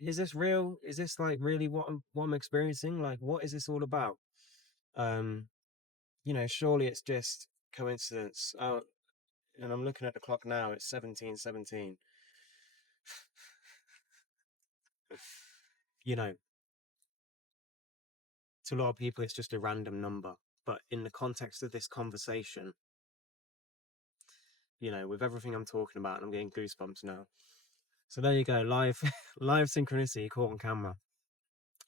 is this real? Is this like really what I'm experiencing? Like, what is this all about? Um, surely it's just coincidence. Oh, and I'm looking at the clock now. It's 17:17. You know, to a lot of people, it's just a random number. But in the context of this conversation, with everything I'm talking about, I'm getting goosebumps now. So there you go, live, live synchronicity caught on camera.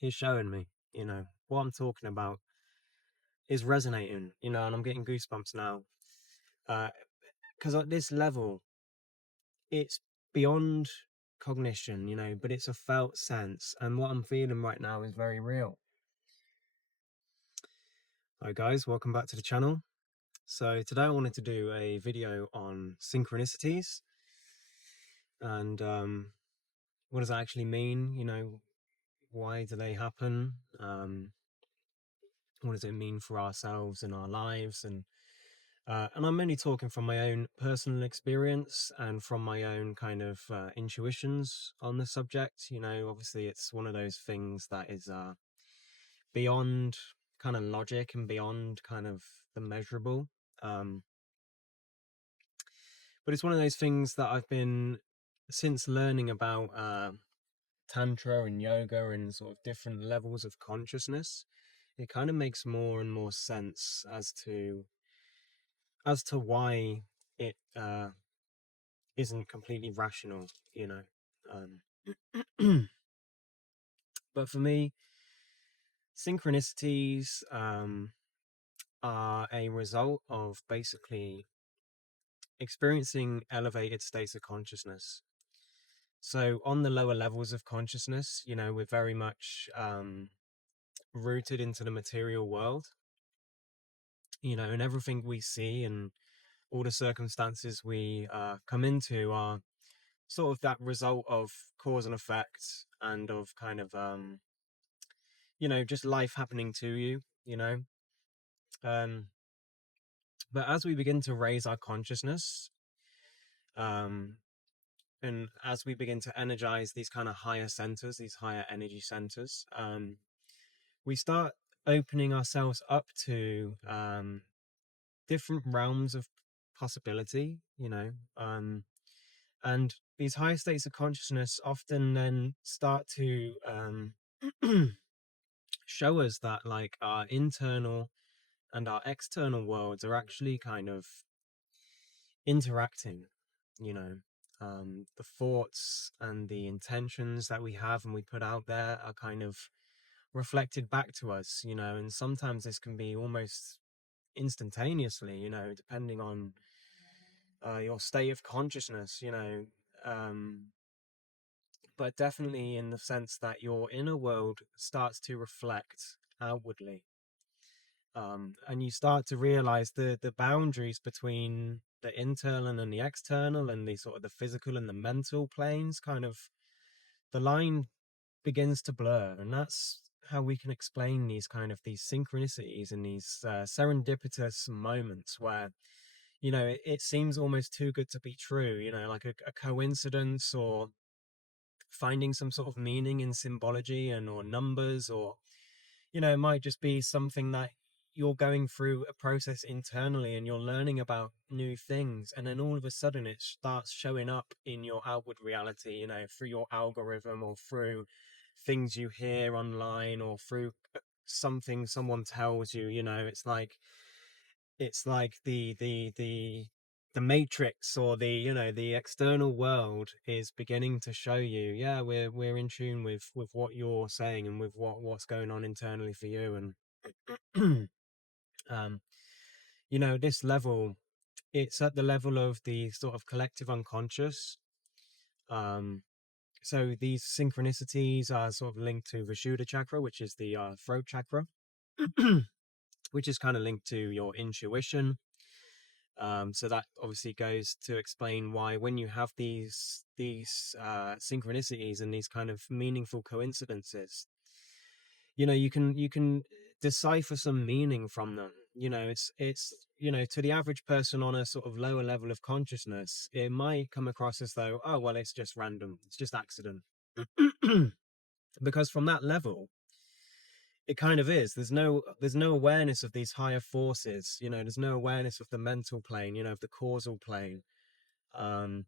It's showing me, what I'm talking about is resonating, and I'm getting goosebumps now. Because at this level, it's beyond cognition, but it's a felt sense. And what I'm feeling right now is very real. Hi guys, welcome back to the channel. So today I wanted to do a video on synchronicities and what does that actually mean? Why do they happen? What does it mean for ourselves and our lives? And I'm only talking from my own personal experience and from my own kind of intuitions on the subject. Obviously it's one of those things that is beyond kind of logic and beyond kind of the measurable. But it's one of those things that I've been, since learning about Tantra and yoga and sort of different levels of consciousness, it kind of makes more and more sense as to why it isn't completely rational, But for me, synchronicities are a result of basically experiencing elevated states of consciousness. So on the lower levels of consciousness, we're very much rooted into the material world, and everything we see and all the circumstances we come into are sort of that result of cause and effect and of kind of, just life happening to you, Um, but as we begin to raise our consciousness, um, and as we begin to energize these kind of higher centers, these higher energy centers, we start opening ourselves up to different realms of possibility, and these higher states of consciousness often then start to show us that like our internal and our external worlds are actually kind of interacting, you know. The thoughts and the intentions that we have and we put out there are kind of reflected back to us, and sometimes this can be almost instantaneously, depending on your state of consciousness, um, but definitely in the sense that your inner world starts to reflect outwardly. And you start to realize the boundaries between the internal and the external and the sort of the physical and the mental planes, kind of the line begins to blur. And that's how we can explain these synchronicities and these serendipitous moments where, it seems almost too good to be true, like a coincidence, or finding some sort of meaning in symbology and or numbers, or it might just be something that you're going through a process internally and you're learning about new things, and then all of a sudden it starts showing up in your outward reality, through your algorithm or through things you hear online or through something someone tells you. It's like the matrix, or the external world is beginning to show you, yeah, we're in tune with what you're saying and with what's going on internally for you. And um this level, it's at the level of the sort of collective unconscious. So these synchronicities are sort of linked to Vishuddha chakra, which is the throat chakra, which is kind of linked to your intuition. So that obviously goes to explain why when you have these synchronicities and these kind of meaningful coincidences, you can decipher some meaning from them. It's to the average person on a sort of lower level of consciousness, it might come across as though, oh well, it's just random, it's just accident. because from that level, it kind of is. There's no awareness of these higher forces. There's no awareness of the mental plane. Of the causal plane. Um,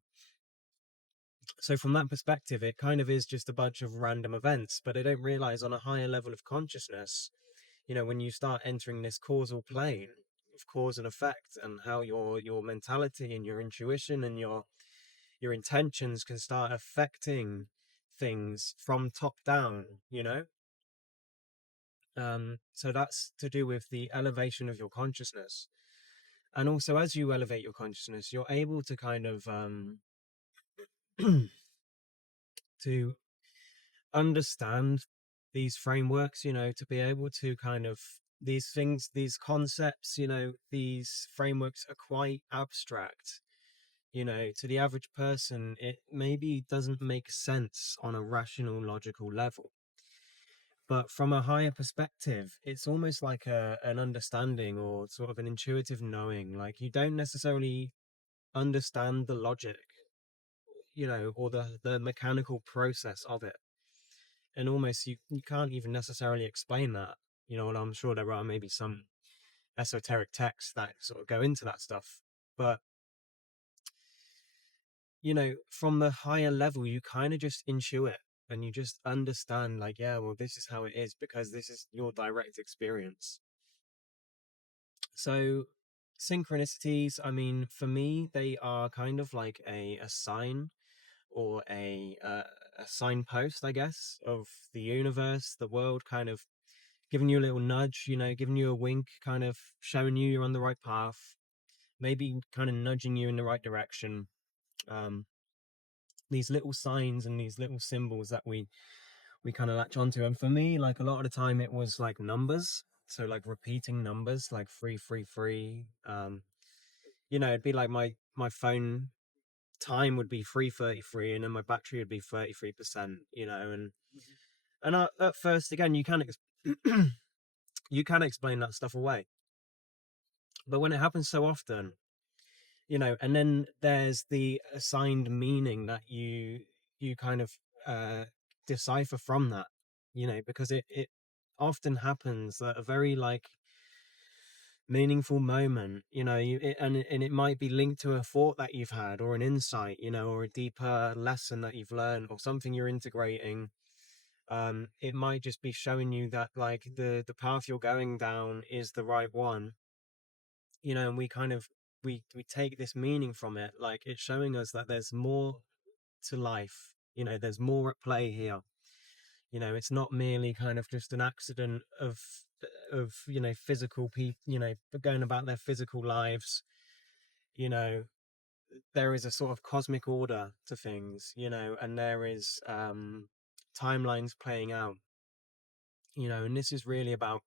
so from that perspective, it kind of is just a bunch of random events. But I don't realize on a higher level of consciousness, when you start entering this causal plane of cause and effect, and how your mentality and your intuition and your intentions can start affecting things from top down. So that's to do with the elevation of your consciousness. And also, as you elevate your consciousness, you're able to kind of to understand these frameworks, to be able to kind of these things, these concepts, these frameworks are quite abstract. To the average person, it maybe doesn't make sense on a rational, logical level. But from a higher perspective, it's almost like an understanding, or sort of an intuitive knowing. Like, you don't necessarily understand the logic, or the mechanical process of it. And almost you can't even necessarily explain that. And I'm sure there are maybe some esoteric texts that sort of go into that stuff. But, from the higher level, you kind of just intuit, and you just understand, like, yeah, well, this is how it is because this is your direct experience. So synchronicities, I mean, for me, they are kind of like a sign, or a signpost, I guess, of the universe, the world, kind of giving you a little nudge, giving you a wink, kind of showing you're on the right path, maybe kind of nudging you in the right direction. Um, these little signs and these little symbols that we kind of latch onto. And for me, like, a lot of the time, it was like numbers. So, like, repeating numbers, like 333. It'd be like my phone time would be 333, and then my battery would be 33%. And at first, again, you can explain that stuff away, but when it happens so often, and then there's the assigned meaning that you kind of uh decipher from that, because it often happens at a very, like, meaningful moment, and it might be linked to a thought that you've had, or an insight, or a deeper lesson that you've learned, or something you're integrating. It might just be showing you that, like, the path you're going down is the right one, and we kind of we take this meaning from it, like, it's showing us that there's more to life, there's more at play here. It's not merely kind of just an accident of physical people, going about their physical lives. you know there is a sort of cosmic order to things, and there is timelines playing out, and this is really about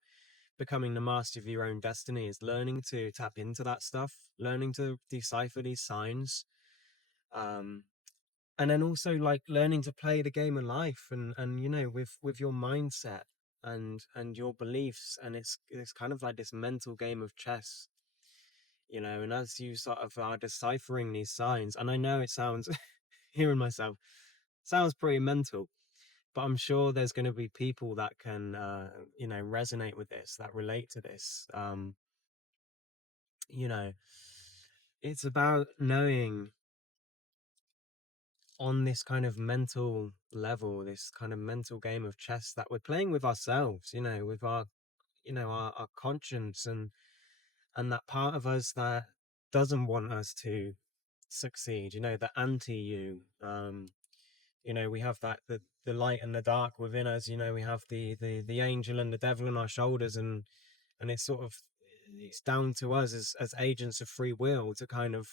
becoming the master of your own destiny, is learning to tap into that stuff, learning to decipher these signs, um and then also, like, learning to play the game of life, and with your mindset and your beliefs. And it's kind of like this mental game of chess, and as you sort of are deciphering these signs, and I know it sounds hearing myself, sounds pretty mental, but I'm sure there's going to be people that can resonate with this, that relate to this. You know it's about knowing, on this kind of mental level, this kind of mental game of chess that we're playing with ourselves, with our conscience, and that part of us that doesn't want us to succeed, the anti you. We have that, the light and the dark within us. We have the angel and the devil on our shoulders, and it's down to us as agents of free will to kind of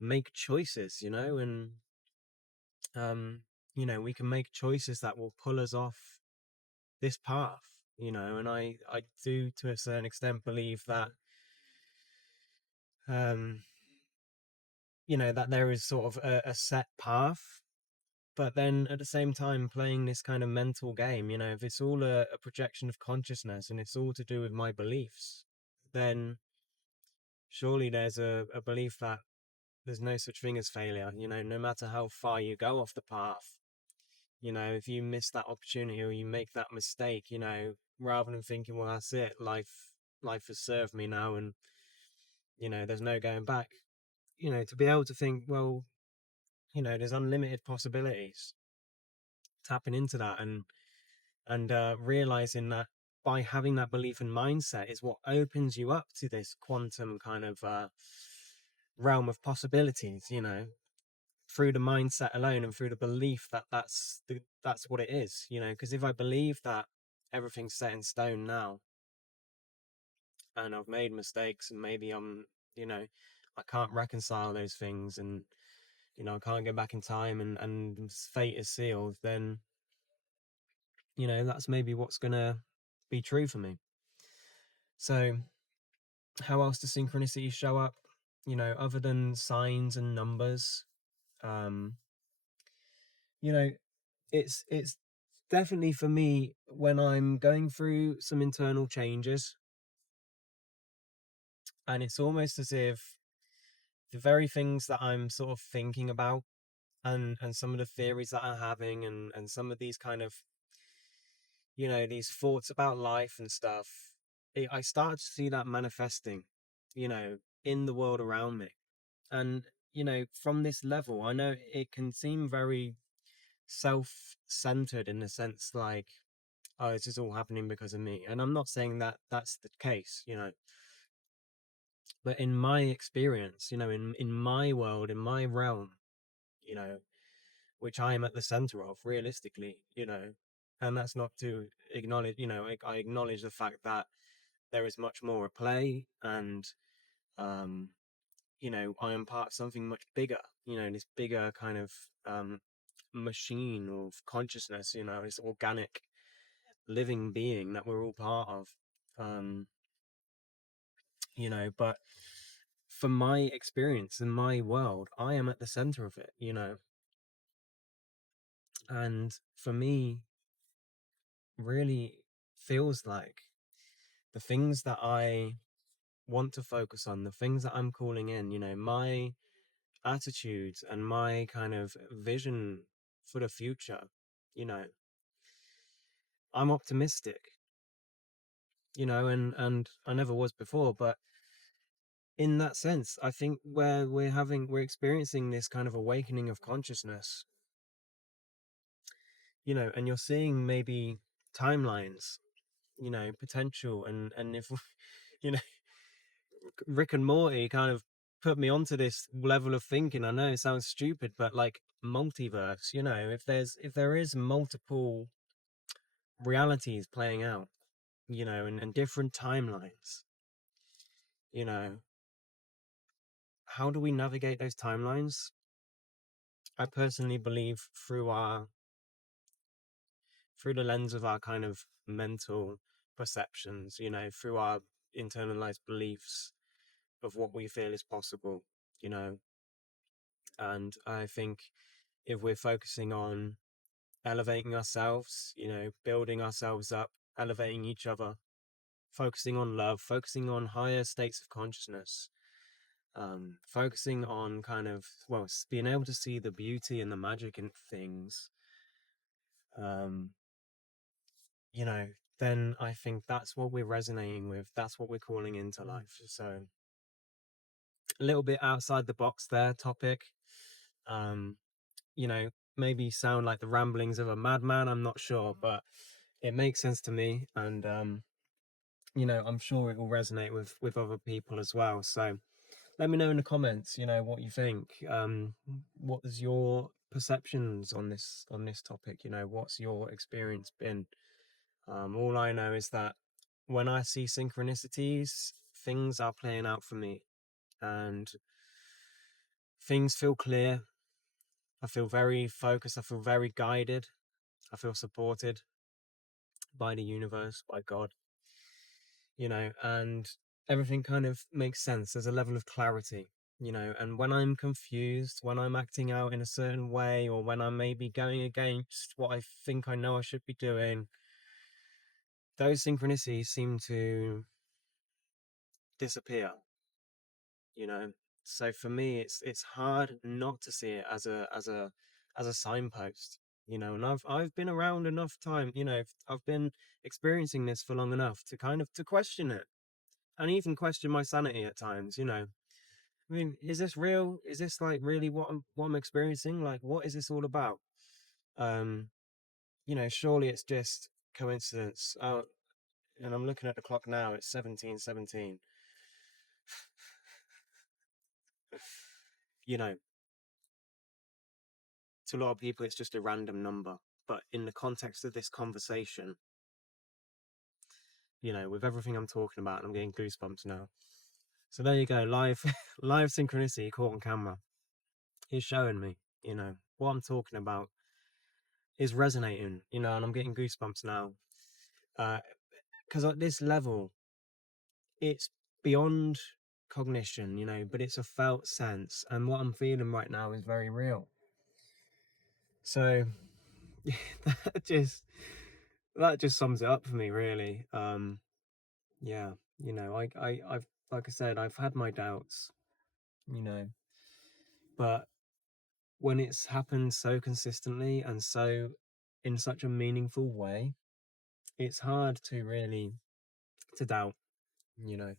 make choices, and we can make choices that will pull us off this path, and I do, to a certain extent, believe that um that there is sort of a set path. But then at the same time, playing this kind of mental game, if it's all a projection of consciousness, and it's all to do with my beliefs, then surely there's a belief that there's no such thing as failure. No matter how far you go off the path, If you miss that opportunity or you make that mistake, rather than thinking, well, that's it, life has served me now, and there's no going back. To be able to think, well, there's unlimited possibilities. Tapping into that and realizing that by having that belief and mindset is what opens you up to this quantum kind of realm of possibilities. Through the mindset alone and through the belief that that's what it is. Because if I believe that everything's set in stone now, and I've made mistakes, and maybe I can't reconcile those things, and I can't go back in time, and fate is sealed, then that's maybe what's gonna be true for me. So how else does synchronicity show up, other than signs and numbers? um you know it's definitely for me when I'm going through some internal changes, and it's almost as if the very things that I'm sort of thinking about, and some of the theories that I'm having, and some of these kind of these thoughts about life and stuff, I start to see that manifesting in the world around me. And from this level, I know it can seem very self-centered, in the sense like, oh, this is all happening because of me. And I'm not saying that that's the case, but in my experience, in my world, in my realm, you know, which I am at the center of, realistically, and that's not to acknowledge, I acknowledge the fact that there is much more at play, and um, I am part of something much bigger, this bigger kind of machine of consciousness, this organic living being that we're all part of. um but from my experience in my world, I am at the center of it, and for me, really feels like the things that I want to focus on, the things that I'm calling in, my attitudes and my kind of vision for the future, you know I'm optimistic, and I never was before, but in that sense, I think where we're experiencing this kind of awakening of consciousness, and you're seeing maybe timelines, potential, and if you know Rick and Morty kind of put me onto this level of thinking. I know it sounds stupid, but like multiverse, if there is multiple realities playing out, and different timelines, you know how do we navigate those timelines? I personally believe through the lens of our kind of mental perceptions, through our internalized beliefs of what we feel is possible, you know. And I think if we're focusing on elevating ourselves, building ourselves up, elevating each other, focusing on love, focusing on higher states of consciousness, focusing on kind of, well, being able to see the beauty and the magic in things, um, you know, then I think that's what we're resonating with. That's what we're calling into life. So a little bit outside the box there topic. Um, maybe sound like the ramblings of a madman. I'm not sure, but it makes sense to me. And, I'm sure it will resonate with other people as well. So let me know in the comments, what you think. What is your perceptions on this topic? What's your experience been? All I know is that when I see synchronicities, things are playing out for me, and things feel clear. I feel very focused. I feel very guided. I feel supported by the universe, by God, and everything kind of makes sense. There's a level of clarity, and when I'm confused, when I'm acting out in a certain way, or when I'm maybe going against what I think I know I should be doing, those synchronicities seem to disappear, so for me, it's hard not to see it as a signpost, you know, and I've been around enough time, you know, I've been experiencing this for long enough to kind of to question it, and even question my sanity at times, you know. I mean, is this real? Is this like really what I'm experiencing? Like, what is this all about? Um, you know, surely it's just coincidence. Oh, and I'm looking at the clock now, it's 17:17. You know, to a lot of people it's just a random number, but in the context of this conversation, you know, with everything I'm talking about, I'm getting goosebumps now. So there you go, live live synchronicity caught on camera is showing me, you know, what I'm talking about is resonating, you know, and I'm getting goosebumps now. Because at this level, it's beyond cognition, you know, but it's a felt sense, and what I'm feeling right now is very real. So that just that just sums it up for me, really. Yeah, you know, I've like I said, I've had my doubts, you know, but when it's happened so consistently and so in such a meaningful way, it's hard to really to doubt, you know.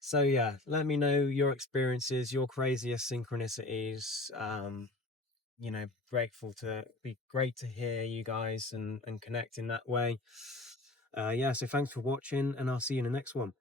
So yeah, let me know your experiences, your craziest synchronicities. You know, grateful to be great to hear you guys and connect in that way. Yeah, so thanks for watching, and I'll see you in the next one.